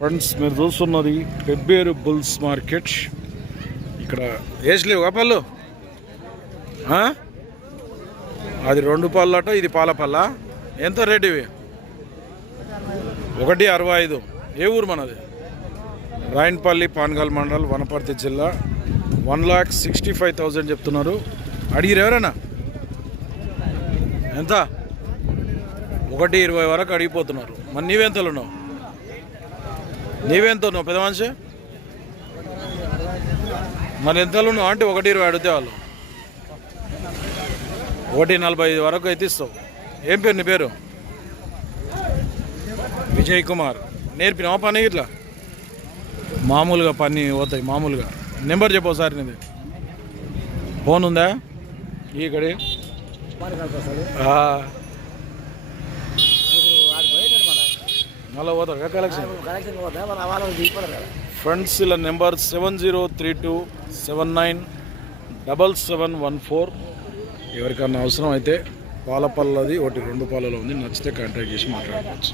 Friends మీరు చూస్తున్నది Pebbair bulls market. ఇక్కడ వేసలేవు పళ్ళు? అది రెండు పళ్ళట ఇది పాల పళ్ళ? ఎంత రేట్ ఇవి? ఒకటి అరవై ఐదు. ఏ ఊరు మనది? రాయన్పల్లి పాన్గల్ మండల్ వనపర్తి జిల్లా. One lakh sixty five thousand చెప్తున్నారు. అడిగిరు ఎవరైనా? ఎంత? ఒకటి ఇరవై వరకు అడిగిపోతున్నారు. మరి నీవెంతలు ఉన్నావు నీవెంతో నువ్వు పెద్ద మనిషి? మరి ఎంతలో ఉన్నావు? అంటే ఒకటి ఇరవై అడిగితే వాళ్ళు. ఒకటి నలభై ఐదు వరకు అయితే ఇస్తావు. ఏం పేరు నీ పేరు? విజయ్ కుమార్. నేర్పినావా పని ఇట్లా? మామూలుగా పని పోతాయి మామూలుగా. నెంబర్ చెప్పు సార్ నీది. ఫోన్ ఉందా? ఇక్కడ మళ్ళా పోతాడు కలెక్షన్ ఫ్రెండ్స్ ఇలా number seven zero three two seven nine double seven one four ఎవరికన్నా అవసరం అయితే పాల పళ్ళది ఒకటి రెండు పాలలో ఉంది. నచ్చితే కాంటాక్ట్ చేసి మాట్లాడుకోవచ్చు.